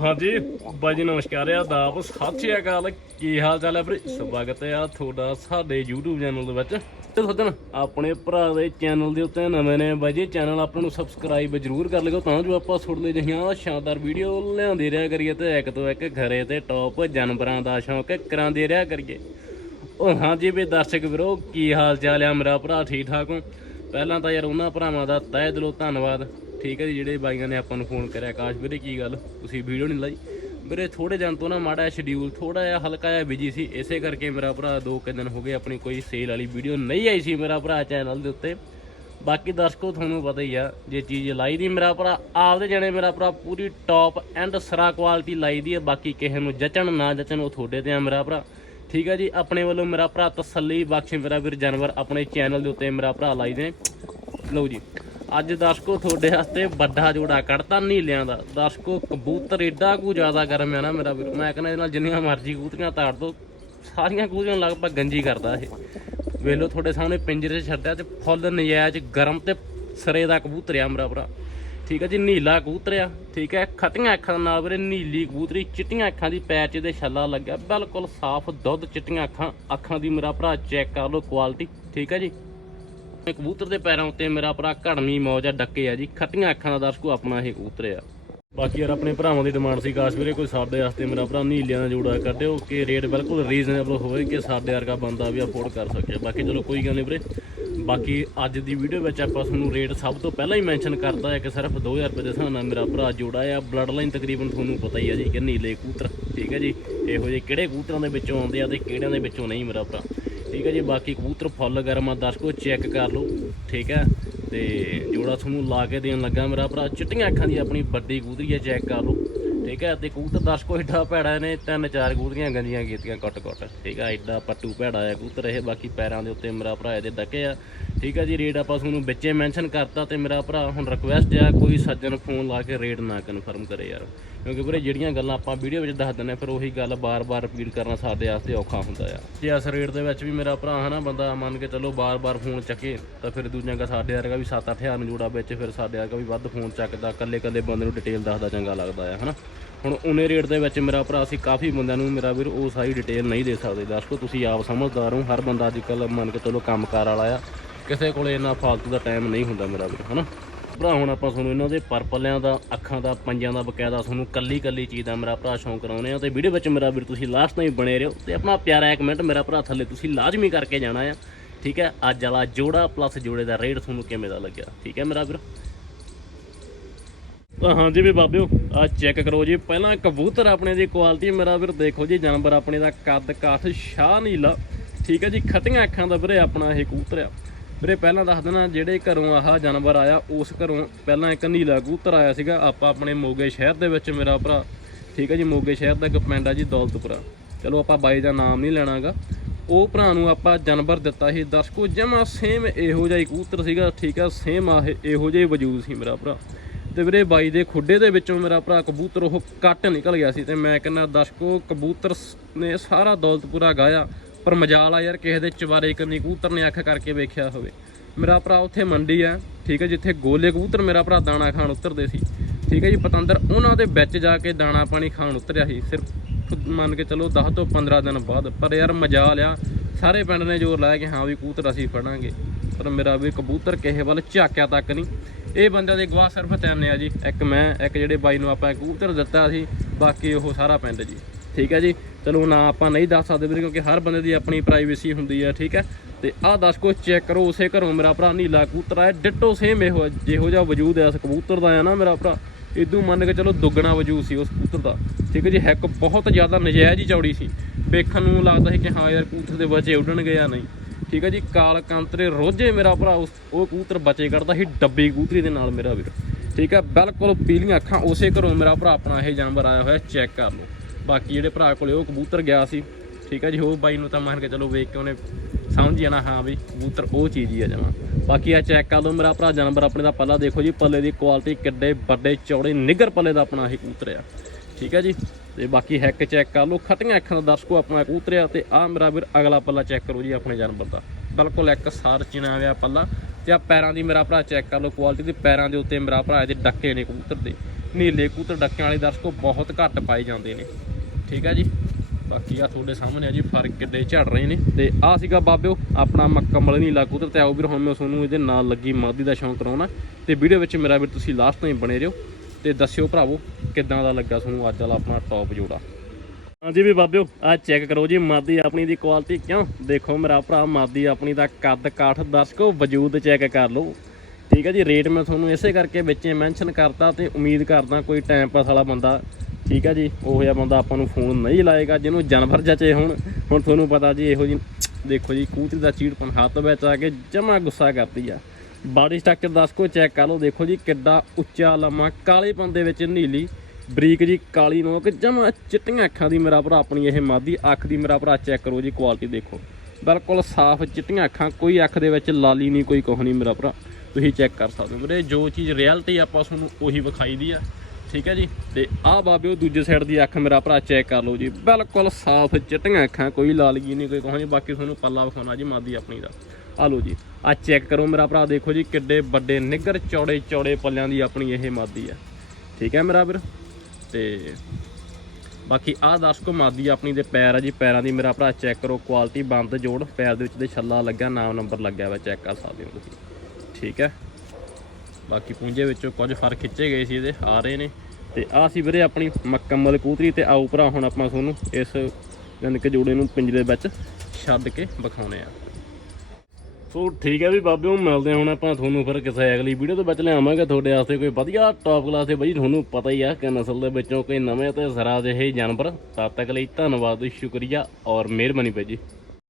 ਹਾਂਜੀ ਬਾਜੀ ਨਮਸਕਾਰ ਆ ਆਦਾਬ, ਸਤਿ ਸ਼੍ਰੀ ਅਕਾਲ। ਕੀ ਹਾਲ ਚਾਲ ਹੈ ਵੀਰੇ? ਸਵਾਗਤ ਹੈ ਆ ਤੁਹਾਡਾ ਸਾਡੇ YouTube ਚੈਨਲ ਦੇ ਵਿੱਚ। ਤੇ ਸੱਜਣ, ਆਪਣੇ ਭਰਾ ਦੇ ਚੈਨਲ ਦੇ ਉੱਤੇ ਨਵੇਂ ਨੇ ਬਾਜੀ ਚੈਨਲ ਆਪਾਂ ਨੂੰ ਸਬਸਕ੍ਰਾਈਬ ਜ਼ਰੂਰ ਕਰ ਲਿਓ ਤਾਂ ਜੋ ਆਪਾਂ ਤੁਹਾਡੇ ਲਈ ਜਿਹੀਆਂ ਸ਼ਾਨਦਾਰ ਵੀਡੀਓ ਲਿਆਉਂਦੇ ਰਿਹਾ ਕਰੀਏ ਤੇ ਇੱਕ ਤੋਂ ਇੱਕ ਘਰੇ ਤੇ ਟੌਪ ਜਾਨਵਰਾਂ ਦਾ ਸ਼ੌਂਕ ਕਰਾਉਂਦੇ ਰਿਹਾ ਕਰੀਏ। ਉਹ ਹਾਂਜੀ ਵੀ ਦਰਸ਼ਕ ਵੀਰੋ, ਕੀ ਹਾਲ ਚਾਲ ਆ ਮੇਰਾ ਭਰਾ ਠੀਕ ਠਾਕ ਹੋ? ਪਹਿਲਾਂ ਤਾਂ ਯਾਰ ਉਹਨਾਂ ਭਰਾਵਾਂ ਦਾ ਤਹਿ ਦਿਲੋਂ ਧੰਨਵਾਦ। ਠੀਕ ਹੈ ਜੀ, ਜਿਹੜੇ ਬਾਈਆਂ ਨੇ ਆਪਾਂ ਨੂੰ ਫੋਨ ਕਰਿਆ ਆਕਾਸ਼ ਵੀਰੇ ਕੀ ਗੱਲ? ਤੁਸੀਂ ਵੀਡੀਓ ਨਹੀਂ ਲਾਈ? ਵੀਰੇ ਥੋੜੇ ਦਿਨ ਤੋਂ ਨਾ ਮਾੜਾ ਸ਼ਡਿਊਲ ਥੋੜਾ ਜਿਹਾ ਹਲਕਾ ਜਿਹਾ ਬਿਜ਼ੀ ਸੀ, ਇਸੇ ਕਰਕੇ ਮੇਰਾ ਭਰਾ ਦੋ ਕੁ ਦਿਨ ਹੋ ਗਏ ਆਪਣੀ ਕੋਈ ਸੇਲ ਵਾਲੀ ਵੀਡੀਓ ਨਹੀਂ ਆਈ ਸੀ ਮੇਰਾ ਭਰਾ ਚੈਨਲ ਦੇ ਉੱਤੇ। ਬਾਕੀ ਦਰਸ਼ਕੋ, ਤੁਹਾਨੂੰ ਪਤਾ ਹੀ ਆ, ਜੇ ਚੀਜ਼ ਲਾਈ ਦੀ ਮੇਰਾ ਭਰਾ, ਆਪਦੇ ਜਣੇ ਮੇਰਾ ਭਰਾ ਪੂਰੀ ਟੌਪ ਐਂਡ ਸਰਾ ਕੁਆਲਿਟੀ ਲਾਈ ਦੀ ਹੈ ਬਾਕੀ ਕਿਸੇ ਨੂੰ ਜਚਣ, ਨਾ ਜਚਣ, ਉਹ ਤੁਹਾਡੇ ਤੇ ਆ ਮੇਰਾ ਭਰਾ। ਠੀਕ ਹੈ ਜੀ, ਆਪਣੇ ਵੱਲੋਂ ਮੇਰਾ ਭਰਾ ਤਸੱਲੀ ਬਖਸ਼ ਮੇਰਾ ਵੀਰ ਜਾਨਵਰ ਆਪਣੇ ਚੈਨਲ ਦੇ ਉੱਤੇ ਮੇਰਾ ਭਰਾ ਲਾਈ ਦੇ। ਲਓ ਜੀ। ਅੱਜ ਦਰਸ਼ਕੋ ਤੁਹਾਡੇ ਵਾਸਤੇ ਵੱਡਾ ਜੋੜਾ ਕੱਢਤਾ ਨੀਲਿਆਂ ਦਾ। ਦਰਸ਼ਕੋ ਕਬੂਤਰ ਏਡਾ ਕੁ ਜ਼ਿਆਦਾ ਗਰਮ ਆ ਨਾ ਮੇਰਾ ਵੀਰ। ਮੈਂ ਕਹਿੰਦਾ ਇਹਦੇ ਨਾਲ ਜਿੰਨੀਆਂ ਮਰਜ਼ੀ ਕਬੂਤਰੀਆਂ ਤਾੜ ਦੋ। ਸਾਰੀਆਂ ਕੂਤਰੀਆਂ ਲਗਭਗ ਗੰਜੀ ਕਰਦਾ ਇਹ। ਵੇਲੋ ਤੁਹਾਡੇ ਸਾਹਮਣੇ ਪਿੰਜਰੇ 'ਚ ਛੱਡਿਆ ਤੇ ਫੁੱਲ ਨਜਾਇਜ਼ ਗਰਮ ਤੇ ਸਰੇ ਦਾ ਕਬੂਤਰ ਆ ਮੇਰਾ ਭਰਾ। ਠੀਕ ਹੈ ਜੀ, ਨੀਲਾ ਕਬੂਤਰ ਆ। ਠੀਕ ਹੈ ਖੱਟੀਆਂ ਅੱਖਾਂ ਦੇ ਨਾਲ ਵੀਰੇ ਨੀਲੀ ਕਬੂਤਰੀ, ਚਿੱਟੀਆਂ ਅੱਖਾਂ ਦੀ ਪੈਚ ਦੇ ਛੱਲਾ ਲੱਗਿਆ। ਬਿਲਕੁਲ ਸਾਫ਼ ਦੁੱਧ, ਚਿੱਟੀਆਂ ਅੱਖਾਂ। ਅੱਖਾਂ ਦੀ ਮੇਰਾ ਭਰਾ ਚੈੱਕ ਕਰ ਲਓ ਕੁਆਲਿਟੀ ਠੀਕ ਹੈ ਜੀ। ਕਬੂਤਰ ਦੇ ਪੈਰਾਂ ਉੱਤੇ ਮੇਰਾ ਭਰਾ ਘੜਮੀ ਮੌਜ ਆ, ਡੱਕੇ ਆ ਜੀ। ਖੱਟੀਆਂ ਅੱਖਾਂ ਦਾ ਦਰਸ਼ਕੋ ਆਪਣਾ ਇਹ ਕਬੂਤਰ ਆ। ਬਾਕੀ ਯਾਰ, ਆਪਣੇ ਭਰਾਵਾਂ ਦੀ ਡਿਮਾਂਡ ਸੀ ਕਾਸ਼ ਵੀਰੇ, ਕੋਈ ਸਾਡੇ ਵਾਸਤੇ ਮੇਰਾ ਭਰਾ ਨੀਲਿਆਂ ਦਾ ਜੋੜਾ ਕੱਢਿਓ ਕਿ ਰੇਟ ਬਿਲਕੁਲ ਰੀਜ਼ਨੇਬਲ ਹੋਵੇ ਕਿ ਸਾਡੇ ਵਰਗਾ ਬੰਦਾ ਵੀ ਅਫੋਰਡ ਕਰ ਸਕੇ। ਬਾਕੀ ਚਲੋ ਕੋਈ ਗੱਲ ਨਹੀਂ ਵੀਰੇ। ਬਾਕੀ ਅੱਜ ਦੀ ਵੀਡੀਓ ਵਿੱਚ ਆਪਾਂ ਤੁਹਾਨੂੰ ਰੇਟ ਸਭ ਤੋਂ ਪਹਿਲਾਂ ਹੀ ਮੈਂਸ਼ਨ ਕਰਤਾ ਹੈ ਕਿ ਸਿਰਫ 2000 ਰੁਪਏ ਦੇ ਹਿਸਾਬ ਨਾਲ ਮੇਰਾ ਭਰਾ ਜੋੜਾ ਆ। ਬਲੱਡ ਲਾਈਨ ਤਕਰੀਬਨ ਤੁਹਾਨੂੰ ਪਤਾ ਹੀ ਆ ਜੀ ਕਿ ਨੀਲੇ ਕੂਤਰ ਠੀਕ ਹੈ ਜੀ। ਇਹੋ ਜਿਹੇ ਕਿਹੜੇ ਕਬੂਤਰਾਂ ਦੇ ਵਿੱਚੋਂ ਆਉਂਦੇ ਆ ਤੇ ਕਿਹੜਿਆਂ ਦੇ ਵਿੱਚੋਂ ਨਹੀਂ ਮੇਰਾ ਭਰਾ। ਠੀਕ ਹੈ ਜੀ, ਬਾਕੀ ਕਬੂਤਰ ਫੁੱਲ ਗਰਮ ਆ ਦਰਸ਼ਕੋ ਚੈੱਕ ਕਰ ਲਓ, ਠੀਕ ਹੈ ਤੇ ਜੋੜਾ ਤੁਹਾਨੂੰ ਲਾ ਕੇ ਦੇਣ ਲੱਗਾ ਮੇਰਾ ਭਰਾ। ਚਿੱਟੀਆਂ ਅੱਖਾਂ ਦੀ ਆਪਣੀ ਵੱਡੀ ਕਬੂਤਰੀ ਹੈ ਚੈੱਕ ਕਰ ਲਓ, ਠੀਕ ਹੈ ਤੇ ਕਬੂਤਰ ਦਰਸ਼ਕੋ ਏਡਾ ਭੈੜਾ ਨੇ, ਤਿੰਨ ਚਾਰ ਕਬੂਤਰੀਆਂ ਗੰਜੀਆਂ ਕੀਤੀਆਂ ਕੱਟ ਕੱਟ ਠੀਕ ਹੈ ਏਡਾ ਪੱਟੂ ਭੈੜਾ ਆ ਕਬੂਤਰ ਇਹ, ਬਾਕੀ ਪੈਰਾਂ ਦੇ ਉੱਤੇ ਮੇਰਾ ਭਰਾ ਇਹਦੇ ਡੱਕੇ ਆ, ਠੀਕ ਹੈ ਜੀ। ਰੇਟ ਆਪਾਂ ਤੁਹਾਨੂੰ ਵਿੱਚੇ ਮੈਂਸ਼ਨ ਕਰਤਾ ਤੇ ਮੇਰਾ ਭਰਾ ਹੁਣ ਰਿਕੁਐਸਟ ਆ, ਕੋਈ ਸੱਜਣ ਫੋਨ ਲਾ ਕੇ ਰੇਟ ਨਾ ਕਨਫਰਮ ਕਰੇ ਯਾਰ। ਕਿਉਂਕਿ ਵੀਰੇ ਜਿਹੜੀਆਂ ਗੱਲਾਂ ਆਪਾਂ ਵੀਡੀਓ ਵਿੱਚ ਦੱਸ ਦਿੰਦੇ ਹਾਂ, ਫਿਰ ਉਹੀ ਗੱਲ ਬਾਰ-ਬਾਰ ਰਿਪੀਟ ਕਰਨਾ ਸਾਡੇ ਵਾਸਤੇ ਔਖਾ ਹੁੰਦਾ ਆ। ਜੇ ਇਸ ਰੇਟ ਦੇ ਵਿੱਚ ਵੀ ਮੇਰਾ ਭਰਾ ਹੈ ਨਾ ਬੰਦਾ ਮੰਨ ਕੇ ਚੱਲੋ ਬਾਰ-ਬਾਰ ਫੋਨ ਚੱਕੇ ਤਾਂ ਫਿਰ ਦੂਜਿਆਂ ਦਾ ਸਾਡੇ ਵਰਗਾ ਵੀ 7-8000 ਨੂੰ ਜੋੜਾ ਵਿੱਚ ਫਿਰ ਸਾਡੇ ਵਰਗਾ ਵੀ ਵੱਧ ਫੋਨ ਚੱਕਦਾ ਕੱਲੇ-ਕੱਲੇ ਬੰਦੇ ਨੂੰ ਡਿਟੇਲ ਦੱਸਦਾ ਚੰਗਾ ਲੱਗਦਾ ਆ ਹਨਾ। ਹੁਣ ਉਹਨੇ ਰੇਟ ਦੇ ਵਿੱਚ ਮੇਰਾ ਭਰਾ ਅਸੀਂ ਕਾਫੀ ਬੰਦਿਆਂ ਨੂੰ ਮੇਰਾ ਵੀਰ ਉਹ ਸਾਰੀ ਡਿਟੇਲ ਨਹੀਂ ਦੇ ਸਕਦੇ। ਦੱਸੋ ਤੁਸੀਂ ਆਪ ਸਮਝਦਾਰ ਹੋ ਹਰ ਬੰਦਾ ਅੱਜ ਕੱਲ ਮੰਨ ਕੇ ਚਲੋ ਕੰਮਕਾਰ ਵਾਲਾ ਆ ਕਿਸੇ ਕੋਲੇ ਇੰਨਾ ਫਾਲਤੂ ਦਾ ਟਾਈਮ ਨਹੀਂ ਹੁੰਦਾ ਮੇਰਾ ਵੀਰ ਹਨਾ। ਭਰਾ, ਹੁਣ ਆਪਾਂ ਤੁਹਾਨੂੰ ਇਹਨਾਂ ਦੇ ਪਰਪਲਿਆਂ ਦਾ, ਅੱਖਾਂ ਦਾ ਪੰਜਾਂ ਦਾ ਬਕਾਇਦਾ ਤੁਹਾਨੂੰ ਕੱਲੀ ਕੱਲੀ ਚੀਜ਼ ਦਾ ਮੇਰਾ ਭਰਾ ਸ਼ੌਂਕ ਕਰਾਉਣੇ ਆ ਤੇ ਵੀਡੀਓ ਵਿੱਚ ਮੇਰਾ ਵੀਰ ਤੁਸੀਂ ਲਾਸਟ ਤਾਈਂ ਬਣੇ ਰਹੋ ਤੇ ਆਪਣਾ ਪਿਆਰਾ ਇੱਕ ਮਿੰਟ ਮੇਰਾ ਭਰਾ ਥੱਲੇ ਤੁਸੀਂ ਲਾਜ਼ਮੀ ਕਰਕੇ ਜਾਣਾ ਆ, ਠੀਕ ਹੈ? ਅੱਜ ਵਾਲਾ ਜੋੜਾ ਪਲੱਸ ਜੋੜੇ ਦਾ ਰੇਟ ਤੁਹਾਨੂੰ ਕਿਵੇਂ ਦਾ ਲੱਗਿਆ? ਠੀਕ ਹੈ ਮੇਰਾ ਵੀਰ? ਤਾਂ ਹਾਂਜੀ ਵੀ ਬਾਬਿਓ ਆ ਚੈੱਕ ਕਰੋ ਜੀ। ਪਹਿਲਾਂ ਕਬੂਤਰ ਆਪਣੇ ਦੀ ਕੁਆਲਿਟੀ ਮੇਰਾ ਵੀਰ, ਦੇਖੋ ਜੀ, ਜਾਨਵਰ ਆਪਣੇ ਦਾ ਕੱਦ ਕਾਠ ਸ਼ਾਹ ਨੀਲਾ ਠੀਕ ਹੈ ਜੀ, ਖੱਟੀਆਂ ਅੱਖਾਂ ਦਾ ਵੀਰੇ ਆਪਣਾ ਇਹ ਕਬੂਤਰ ਆ। ਵੀਰੇ, ਪਹਿਲਾਂ ਦੱਸ ਦੇਣਾ, ਜਿਹੜੇ ਘਰੋਂ ਆਹ ਜਾਨਵਰ ਆਇਆ, ਉਸ ਘਰੋਂ ਪਹਿਲਾਂ ਇੱਕ ਨੀਲਾ ਕਬੂਤਰ ਆਇਆ ਸੀਗਾ। ਆਪਾਂ ਆਪਣੇ ਮੋਗੇ ਸ਼ਹਿਰ ਦੇ ਵਿੱਚ ਮੇਰਾ ਭਰਾ, ਠੀਕ ਹੈ ਜੀ, ਮੋਗੇ ਸ਼ਹਿਰ ਦਾ ਇੱਕ ਪਿੰਡ ਆ ਜੀ, ਦੌਲਤਪੁਰਾ। ਚਲੋ ਆਪਾਂ ਬਾਈ ਦਾ ਨਾਮ ਨਹੀਂ ਲੈਣਾਗਾ। ਉਹ ਭਰਾ ਨੂੰ ਆਪਾਂ ਜਾਨਵਰ ਦਿੱਤਾ ਸੀ। ਦਰਸ਼ਕੋ, ਜਮਾ ਸੇਮ ਇਹੋ ਜਿਹਾ ਹੀ ਕਬੂਤਰ ਸੀਗਾ, ਠੀਕ ਆ ਸੇਮ ਆ ਇਹੋ ਜਿਹਾ ਹੀ ਵਜੂਦ ਸੀ ਮੇਰਾ ਭਰਾ। ਤੇ ਵੀਰੇ, ਬਾਈ ਦੇ ਖੁੱਡੇ ਦੇ ਵਿੱਚੋਂ ਮੇਰਾ ਭਰਾ ਕਬੂਤਰ ਉਹ ਕੱਟ ਨਿਕਲ ਗਿਆ ਸੀ ਤੇ ਮੈਂ ਕਹਿੰਦਾ, ਦਰਸ਼ਕੋ, ਕਬੂਤਰ ਨੇ ਸਾਰਾ ਦੌਲਤਪੁਰਾ ਗਾਇਆ। ਪਰ ਮਜਾਲ ਆ ਯਾਰ, ਕਿਸੇ ਦੇ ਚਵਾਰੇ ਕੰਨੀ ਕਬੂਤਰ ਨੇ ਅੱਖ ਕਰਕੇ ਵੇਖਿਆ ਹੋਵੇ। ਮੇਰਾ ਭਰਾ ਉੱਥੇ ਮੰਡੀ ਆ, ਠੀਕ ਹੈ ਜਿੱਥੇ ਗੋਲੇ ਕਬੂਤਰ ਮੇਰਾ ਭਰਾ ਦਾਣਾ ਖਾਣ ਉਤਰਦੇ ਸੀ। ਠੀਕ ਹੈ ਜੀ, ਪਤੰਦਰ, ਉਹਨਾਂ ਦੇ ਵਿੱਚ ਜਾ ਕੇ ਦਾਣਾ ਪਾਣੀ ਖਾਣ ਉਤਰਿਆ ਸੀ। ਸਿਰਫ ਮੰਨ ਕੇ ਚਲੋ 10 ਤੋਂ 15 ਦਿਨ ਬਾਅਦ, ਪਰ ਯਾਰ ਮਜਾਲ ਆ, ਸਾਰੇ ਪਿੰਡ ਨੇ ਜ਼ੋਰ ਲਾਇਆ ਕਿ ਹਾਂ ਵੀ ਕਬੂਤਰ ਅਸੀਂ ਫੜਾਂਗੇ। ਪਰ ਮੇਰਾ ਵੀ ਕਬੂਤਰ ਕਿਸੇ ਵੱਲ ਝਾਕਿਆ ਤੱਕ ਨਹੀਂ ਇਹ ਬੰਦਿਆਂ ਦੇ ਗਵਾਹ ਸਿਰਫ ਤਿੰਨ ਆ ਜੀ, ਇੱਕ ਮੈਂ, ਇੱਕ ਜਿਹੜੇ ਬਾਈ ਨੂੰ ਆਪਾਂ ਕਬੂਤਰ ਦਿੱਤਾ ਸੀ, ਬਾਕੀ ਉਹ ਸਾਰਾ ਪਿੰਡ ਜੀ। ਠੀਕ ਹੈ ਜੀ ਚਲੋ ਨਾ ਆਪਾਂ ਨਹੀਂ ਦੱਸ ਸਕਦੇ ਵੀਰੇ, ਕਿਉਂਕਿ ਹਰ ਬੰਦੇ ਦੀ ਆਪਣੀ ਪ੍ਰਾਈਵੇਸੀ ਹੁੰਦੀ ਹੈ ਠੀਕ ਹੈ? ਤੇ ਆਹ ਦੱਸ ਕੋ ਚੈੱਕ ਕਰੋ, ਉਸੇ ਘਰੋਂ ਮੇਰਾ ਭਰਾ ਨੀਲਾ ਕਬੂਤਰ ਆਇਆ, ਡਿੱਟੋ ਸੇਮ ਇਹੋ, ਜਿਹੋ ਜਿਹਾ ਵਜੂਦ ਹੈ ਇਸ ਕਬੂਤਰ ਦਾ ਆ ਨਾ ਮੇਰਾ ਭਰਾ। ਇਦੋਂ ਮੰਨ ਕੇ ਚਲੋ ਦੁੱਗਣਾ ਵਜੂਦ ਸੀ ਉਸ ਕਬੂਤਰ ਦਾ, ਠੀਕ ਹੈ ਜੀ? ਹੈਕ ਬਹੁਤ ਜ਼ਿਆਦਾ ਨਜਾਇਜ਼ ਹੀ ਚੌੜੀ ਸੀ। ਵੇਖਣ ਨੂੰ ਲੱਗਦਾ ਸੀ ਕਿ ਹਾਂ ਯਾਰ ਕਬੂਤਰ ਦੇ ਬੱਚੇ ਉੱਡਣਗੇ ਜਾਂ ਨਹੀਂ। ਠੀਕ ਹੈ ਜੀ? ਕਾਲ ਕੰਤਰੇ ਰੋਜੇ ਮੇਰਾ ਭਰਾ, ਉਸ, ਉਹ ਕਬੂਤਰ ਬੱਚੇ ਕਰਦਾ ਸੀ, ਡੱਬੀ ਕਬੂਤਰੀ ਦੇ ਨਾਲ ਮੇਰਾ ਵੀਰ। ਠੀਕ ਹੈ? ਬਿਲਕੁਲ ਪੀਲੀਆਂ ਅੱਖਾਂ, ਉਸੇ ਘਰੋਂ ਮੇਰਾ ਭਰਾ ਆਪਣਾ ਇਹ ਜਾਨਵਰ ਆਇਆ ਹੋਇਆ ਚੈੱਕ ਕਰ ਲਓ। ਬਾਕੀ ਜਿਹੜੇ ਭਰਾ ਕੋਲੇ, ਉਹ ਕਬੂਤਰ ਗਿਆ ਸੀ। ਠੀਕ ਹੈ ਜੀ, ਉਹ ਬਾਈ ਨੂੰ ਤਾਂ ਮੰਨ ਕੇ ਚਲੋ ਵੇਖ ਕੇ ਉਹਨੇ ਸਮਝ ਜਾਣਾ, ਹਾਂ ਵੀ ਕਬੂਤਰ ਉਹ ਚੀਜ਼ ਹੀ ਆ ਜਾਣਾ ਬਾਕੀ ਆ ਚੈੱਕ ਕਰ ਲਓ ਮੇਰਾ ਭਰਾ, ਜਾਨਵਰ ਆਪਣੇ ਦਾ ਪੱਲਾ ਦੇਖੋ ਜੀ, ਪੱਲੇ ਦੀ ਕੁਆਲਿਟੀ ਕਿੱਡੇ ਵੱਡੇ ਚੌੜੇ ਨਿੱਗਰ ਪੱਲੇ ਦਾ ਆਪਣਾ ਇਹ ਕਬੂਤਰ ਆ। ਠੀਕ ਹੈ ਜੀ, ਤੇ ਬਾਕੀ ਹੈਕ ਚੈੱਕ ਕਰ ਲਓ, ਖਟੀਆਂ ਅੱਖਾਂ ਦਾ ਦਰਸ਼ਕੋ ਆਪਣਾ ਕਬੂਤਰ ਆ, ਤੇ ਆ ਮੇਰਾ ਵੀਰ ਅਗਲਾ ਪੱਲਾ ਚੈੱਕ ਕਰੋ ਜੀ ਆਪਣੇ ਜਾਨਵਰ ਦਾ। ਬਿਲਕੁਲ ਇੱਕ ਸਾਰ ਚਿਣਾ ਹੋਇਆ ਪੱਲਾ, ਤੇ ਆ ਪੈਰਾਂ ਦੀ ਮੇਰਾ ਭਰਾ ਚੈੱਕ ਕਰ ਲਓ ਕੁਆਲਿਟੀ ਦੇ, ਪੈਰਾਂ ਦੇ ਉੱਤੇ ਮੇਰਾ ਭਰਾ ਇਹਦੇ ਡੱਕੇ ਨੇ ਕਬੂਤਰ ਦੇ। ਨੀਲੇ ਕਬੂਤਰ ਡੱਕਿਆਂ ਵਾਲੇ ਦਰਸ਼ਕੋ ਬਹੁਤ ਘੱਟ ਪਾਏ ਜਾਂਦੇ ਨੇ। ਠੀਕ ਆ ਜੀ? ਬਾਕੀ ਆ ਤੁਹਾਡੇ ਸਾਹਮਣੇ ਆ ਜੀ, ਫ਼ਰਕ ਕਿੱਡੇ ਝੜ ਰਹੇ ਨੇ। ਤੇ ਆ ਸੀਗਾ ਬਾਬਿਓ, ਆਪਣਾ ਮੱਕਮਲ ਨੀਲਾ ਕਬੂਤਰ ਤੇ ਆਓ ਵੀਰ, ਹੁਣ ਮੈਂ ਤੁਹਾਨੂੰ ਇਹਦੇ ਨਾਲ ਲੱਗੀ ਮਾਦੀ ਦਾ ਸ਼ੌਂਕ ਕਰਾਉਣਾ। ਤੇ ਵੀਡੀਓ ਵਿੱਚ ਮੇਰਾ ਵੀਰ, ਤੁਸੀਂ ਲਾਸਟ ਤਾਈਂ ਬਣੇ ਰਹੋ। ਤੇ ਦੱਸਿਓ ਭਰਾਵੋ, ਕਿੱਦਾਂ ਦਾ ਲੱਗਾ ਤੁਹਾਨੂੰ ਅੱਜ ਵਾਲਾ ਆਪਣਾ ਟੌਪ ਜੋੜਾ? ਹਾਂਜੀ ਵੀ ਬਾਬਿਓ ਆ ਚੈੱਕ ਕਰੋ ਜੀ, ਮਾਦੀ ਆਪਣੀ ਦੀ ਕੁਆਲਿਟੀ ਕਿਉਂ? ਦੇਖੋ ਮੇਰਾ ਭਰਾ, ਮਾਦੀ ਆਪਣੀ ਦਾ ਕੱਦ ਕਾਠ ਦਰਸ਼ਕੋ ਵਜੂਦ ਚੈੱਕ ਕਰ ਲਓ। ਠੀਕ ਹੈ ਜੀ ਰੇਟ ਮੈਂ ਤੁਹਾਨੂੰ ਇਸੇ ਕਰਕੇ ਵਿੱਚ ਮੈਂਸ਼ਨ ਕਰਤਾ ਤੇ ਉਮੀਦ ਕਰਦਾ ਕੋਈ ਟਾਈਮ ਪਾਸ ਵਾਲਾ ਬੰਦਾ, ਠੀਕ ਹੈ ਜੀ, ਉਹ ਜਿਹਾ ਬੰਦਾ ਆਪਾਂ ਨੂੰ ਫੋਨ ਨਹੀਂ ਲਾਏਗਾ, ਜਿਹਨੂੰ ਜਾਨਵਰ ਜਚੇ ਹੁਣ। ਹੁਣ ਤੁਹਾਨੂੰ ਪਤਾ ਜੀ, ਇਹੋ ਜੀ ਦੇਖੋ ਜੀ, ਕੂਤਰੀ ਦਾ ਚੀੜਪਨ ਹੱਥ ਵਿੱਚ ਆ ਕੇ ਜਮਾ ਗੁੱਸਾ ਕਰਦੀ ਆ। ਬਾਡੀ ਸਟਰਕਚਰ ਦੱਸ ਕੋ ਚੈੱਕ ਕਰ ਲਓ, ਦੇਖੋ ਜੀ, ਕਿੱਡਾ ਉੱਚਾ, ਲੰਮਾ, ਕਾਲੇ ਦੇ ਵਿੱਚ ਨੀਲੀ, ਬਰੀਕ ਜੀ, ਕਾਲੀ ਨੋਕ, ਜਮਾ ਚਿੱਟੀਆਂ ਅੱਖਾਂ ਦੀ ਮੇਰਾ ਭਰਾ, ਆਪਣੀ ਇਹ ਮਾਦੀ ਅੱਖ ਦੀ ਮੇਰਾ ਭਰਾ ਚੈੱਕ ਕਰੋ ਜੀ ਕੁਆਲਿਟੀ ਦੇਖੋ। ਬਿਲਕੁਲ ਸਾਫ਼ ਚਿੱਟੀਆਂ ਅੱਖਾਂ, ਕੋਈ ਅੱਖ ਦੇ ਵਿੱਚ ਲਾਲੀ ਨਹੀਂ, ਕੋਈ ਕੁਛ ਨਹੀਂ ਮੇਰਾ ਭਰਾ। ਤੁਸੀਂ ਚੈੱਕ ਕਰ ਸਕਦੇ ਹੋ ਵੀਰੇ, ਜੋ ਚੀਜ਼ ਰਿਐਲਿਟੀ ਆਪਾਂ ਤੁਹਾਨੂੰ ਉਹੀ ਵਿਖਾਈ ਦੀ ਆ। ਠੀਕ ਹੈ ਜੀ? ਤੇ ਆਹ ਬਾਬਿਓ ਦੂਜੇ ਸਾਈਡ ਦੀ ਅੱਖ ਮੇਰਾ ਭਰਾ ਚੈੱਕ ਕਰ ਲਓ ਜੀ। ਬਿਲਕੁਲ ਸਾਫ਼ ਚਿੱਟੀਆਂ ਅੱਖਾਂ, ਕੋਈ ਲਾਲਗੀ ਨਹੀਂ, ਕੋਈ ਕੁਛ ਨਹੀਂ, ਬਾਕੀ ਤੁਹਾਨੂੰ ਪੱਲਾ ਵਿਖਾਉਣਾ ਜੀ, ਮਾਦੀ ਆਪਣੀ ਦਾ। ਆ ਲਓ ਜੀ ਆ ਚੈੱਕ ਕਰੋ ਮੇਰਾ ਭਰਾ, ਦੇਖੋ ਜੀ ਕਿੱਡੇ ਵੱਡੇ ਨਿੱਗਰ ਚੌੜੇ ਚੌੜੇ ਪੱਲਿਆਂ ਦੀ ਆਪਣੀ ਇਹ ਮਾਦੀ ਆ। ਠੀਕ ਹੈ ਮੇਰਾ ਵੀਰ? ਤੇ ਬਾਕੀ ਆਹ ਦਰਸ਼ਕੋ ਮਾਦੀ ਆਪਣੀ ਦੇ ਪੈਰ ਆ ਜੀ, ਪੈਰਾਂ ਦੀ ਮੇਰਾ ਭਰਾ ਚੈੱਕ ਕਰੋ ਕੁਆਲਿਟੀ ਬੰਦ ਜੋੜ, ਪੈਰ ਦੇ ਵਿੱਚ ਦੇ ਛੱਲਾ ਲੱਗਿਆ, ਨਾਮ ਨੰਬਰ ਲੱਗਿਆ ਵਾ ਚੈੱਕ ਕਰ ਸਕਦੇ ਹੋ ਤੁਸੀਂ। ਠੀਕ ਹੈ। ਬਾਕੀ ਪੁੰਜੇ ਵਿੱਚੋਂ ਕੁਝ ਫਰ ਖਿੱਚੇ ਗਏ ਸੀ ਇਹਦੇ, ਆ ਰਹੇ ਨੇ। ਤੇ ਆਹ ਸੀ ਵੀਰੇ ਆਪਣੀ ਮੁਕੰਮਲ ਕੂਤਰੀ ਤੇ ਆਓ ਭਰਾ, ਹੁਣ ਆਪਾਂ ਤੁਹਾਨੂੰ ਇਸ ਯਾਨੀ ਜੋੜੇ ਨੂੰ ਪਿੰਜਰੇ ਵਿੱਚ ਛੱਡ ਕੇ ਵਿਖਾਉਣੇ ਆ। ਸੋ ਠੀਕ ਹੈ ਵੀ ਬਾਬਿਓ, ਮਿਲਦੇ ਹਾਂ ਹੁਣ ਆਪਾਂ ਤੁਹਾਨੂੰ ਫਿਰ ਕਿਸੇ ਅਗਲੀ ਵੀਡੀਓ ਦੇ ਵਿੱਚ ਲਿਆਵਾਂਗੇ ਤੁਹਾਡੇ ਵਾਸਤੇ ਕੋਈ ਵਧੀਆ ਟੌਪ ਕਲਾਸ ਦੇ ਬਾਈ, ਤੁਹਾਨੂੰ ਪਤਾ ਹੀ ਆ ਕਿ ਨਸਲ ਦੇ ਵਿੱਚੋਂ ਕੋਈ ਨਵੇਂ ਤੇ ਜ਼ਰਾ ਜਿਹੇ ਜਾਨਵਰ ਤਦ ਤੱਕ ਲਈ ਧੰਨਵਾਦ, ਸ਼ੁਕਰੀਆ ਔਰ ਮਿਹਰਬਾਨੀ ਭਾਈ ਜੀ।